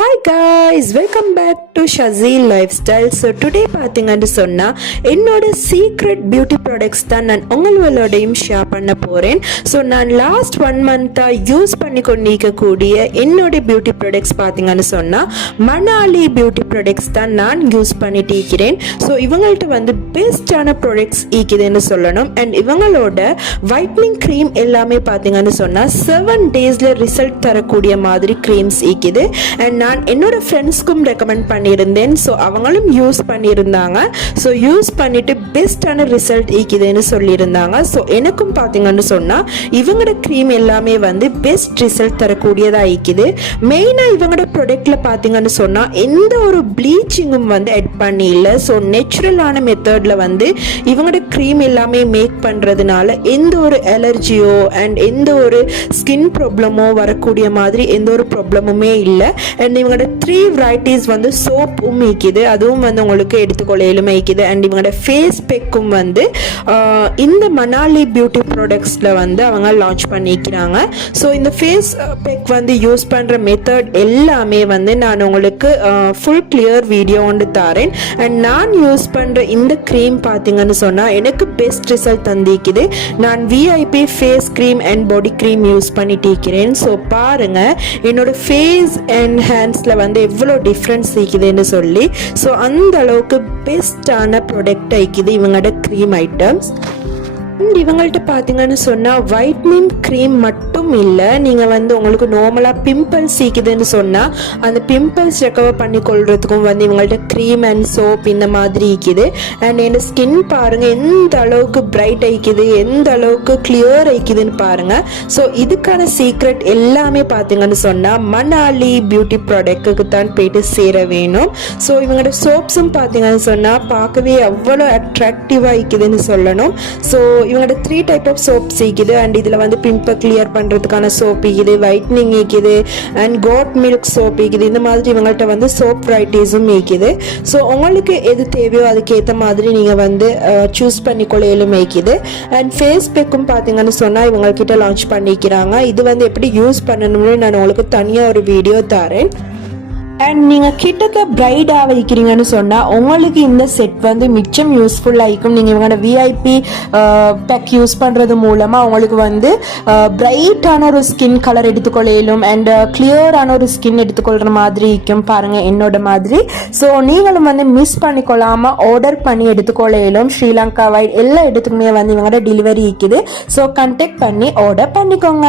Hi guys, welcome back to Shazi Lifestyle. So today பாத்தீங்கன்னு சொன்னா என்னோட சீக்ரெட் பியூட்டி ப்ராடக்ட்ஸ் தான் நான் உங்களோடையும் ஷேர் பண்ண போறேன். ஸோ நான் லாஸ்ட் 1 மந்த்தா யூஸ் பண்ணி கொண்டிருக்கக்கூடிய என்னோட பியூட்டி ப்ராடக்ட்ஸ் பாத்தீங்கன்னு சொன்னா மணாலி பியூட்டி ப்ராடக்ட்ஸ் தான் நான் யூஸ் பண்ணிட்டு இருக்கிறேன். ஸோ இவங்கள்ட்ட வந்து பெஸ்டான ப்ராடக்ட்ஸ் இருக்குதுன்னு சொல்லணும். அண்ட் இவங்களோட வைட்னிங் க்ரீம் எல்லாமே பாத்தீங்கன்னு சொன்னா 7 டேஸ்ல ரிசல்ட் தரக்கூடிய மாதிரி க்ரீம்ஸ் இருக்குது. அண்ட் நான் என்னோட ஃப்ரெண்ட்ஸ்க்கும் ரெக்கமெண்ட் பண்ணியிருந்தேன். ஸோ அவங்களும் யூஸ் பண்ணியிருந்தாங்க. ஸோ யூஸ் பண்ணிட்டு பெஸ்டான ரிசல்ட் இருக்குதுன்னு சொல்லியிருந்தாங்க. ஸோ எனக்கும் பார்த்தீங்கன்னு சொன்னால் இவங்களோட க்ரீம் எல்லாமே வந்து பெஸ்ட் ரிசல்ட் தரக்கூடியதாக இருக்குது. மெயினாக இவங்களோட ப்ராடக்ட்ல பார்த்தீங்கன்னு சொன்னால் எந்த ஒரு ப்ளீச்சிங்கும் வந்து ஆட் பண்ணி இல்லை. ஸோ நேச்சுரலான மெத்தடில் வந்து இவங்களோட க்ரீம் எல்லாமே மேக் பண்ணுறதுனால எந்த ஒரு அலர்ஜியோ அண்ட் எந்த ஒரு ஸ்கின் ப்ராப்ளமோ வரக்கூடிய மாதிரி எந்த ஒரு ப்ராப்ளமுமே இல்லை. அண்ட் இவங்களோட 3 வெரைட்டிஸ் வந்து சோப்பும் இருக்குது, அதுவும் வந்து உங்களுக்கு எடுத்துக்கொள்ளையிலுமே இருக்குது. அண்ட் இவங்களோட ஃபேஸ் பேக்கும் வந்து இந்த மணாலி பியூட்டி ப்ராடக்ட்ஸில் வந்து அவங்க லான்ச் பண்ணிக்கிறாங்க. ஸோ இந்த ஃபேஸ் பேக் வந்து யூஸ் பண்ணுற மெத்தட் எல்லாமே வந்து நான் உங்களுக்கு ஃபுல் கிளியர் வீடியோ ஒன்று தரேன். அண்ட் நான் யூஸ் பண்ணுற இந்த க்ரீம் பார்த்தீங்கன்னு சொன்னால் எனக்கு பெஸ்ட் ரிசல்ட் தந்திக்குது. நான் VIP face cream and body cream use பண்ணிட்டு இருக்கிறேன். ஸோ பாருங்க என்னோட ஃபேஸ் அண்ட் ஹேண்ட்ஸில் வந்து எவ்வளோ டிஃப்ரென்ஸ் இருக்குதுன்னு சொல்லி. ஸோ அந்த அளவுக்கு பெஸ்டான ப்ராடக்ட் இருக்குது இவங்களோட க்ரீம் ஐட்டம்ஸ். அண்ட் இவங்கள்ட்ட பார்த்தீங்கன்னு சொன்னால் வைட்னிங் க்ரீம் மட்டும் இல்லை, நீங்கள் வந்து உங்களுக்கு நார்மலாக பிம்பிள்ஸ் இருக்குதுன்னு சொன்னால் அந்த பிம்பிள்ஸ் ரெக்கவர் பண்ணி கொள்றதுக்கும் வந்து இவங்கள்ட்ட க்ரீம் அண்ட் சோப் இந்த மாதிரி இருக்குது. அண்ட் என்னோட ஸ்கின் பாருங்கள் எந்த அளவுக்கு பிரைட் ஆகிக்குது, எந்த அளவுக்கு கிளியர் ஆகிக்குதுன்னு பாருங்கள். ஸோ இதுக்கான சீக்ரெட் எல்லாமே பார்த்தீங்கன்னு சொன்னால் மணாலி பியூட்டி ப்ராடக்ட்டுக்கு தான் போயிட்டு சேர வேணும். ஸோ இவங்களோட சோப்ஸும் பார்த்தீங்கன்னு சொன்னால் பார்க்கவே அவ்வளோ அட்ராக்டிவாக இருக்குதுன்னு சொல்லணும். ஸோ இவங்களோட 3 டைப் ஆஃப் சோப்ஸ் இருக்குது. அண்ட் இதில் வந்து பிம்பை கிளியர் பண்ணுறதுக்கான சோப் இருக்குது, வைட்னிங் இருக்குது, அண்ட் கோட் மில்க் சோப் இருக்குது. இந்த மாதிரி இவங்கள்ட்ட வந்து சோப் வெரைட்டிஸும் இருக்குது. ஸோ உங்களுக்கு எது தேவையோ அதுக்கேற்ற மாதிரி நீங்கள் வந்து சூஸ் பண்ணிக்கொள்ளையிலும் இருக்குது. அண்ட் ஃபேஸ் பேக்கும் பார்த்தீங்கன்னு சொன்னால் இவங்கக்கிட்ட லான்ச் பண்ணிக்கிறாங்க. இது வந்து எப்படி யூஸ் பண்ணணும்னு நான் உங்களுக்கு தனியாக ஒரு வீடியோ தரேன். அண்ட் நீங்கள் கிட்டக்க பிரைடாக வைக்கிறீங்கன்னு சொன்னால் உங்களுக்கு இந்த செட் வந்து மிச்சம் யூஸ்ஃபுல்லாக இருக்கும். நீங்கள் இவங்களோட விஐபி பேக் யூஸ் பண்ணுறது மூலமாக உங்களுக்கு வந்து பிரைட்டான ஒரு ஸ்கின் கலர் எடுத்துக்கொள்ளையிலும் அண்ட் கிளியரான ஒரு ஸ்கின் எடுத்துக்கொள்கிற மாதிரி இருக்கும் பாருங்கள் என்னோட மாதிரி. ஸோ நீங்களும் வந்து மிஸ் பண்ணிக்கொள்ளாமல் ஆர்டர் பண்ணி எடுத்துக்கொள்ளையிலும் ஸ்ரீலங்கா வைட் எல்லா இடத்துக்குமே வந்து இவங்களோட டெலிவரி இருக்குது. ஸோ கான்டாக்ட் பண்ணி ஆர்டர் பண்ணிக்கோங்க.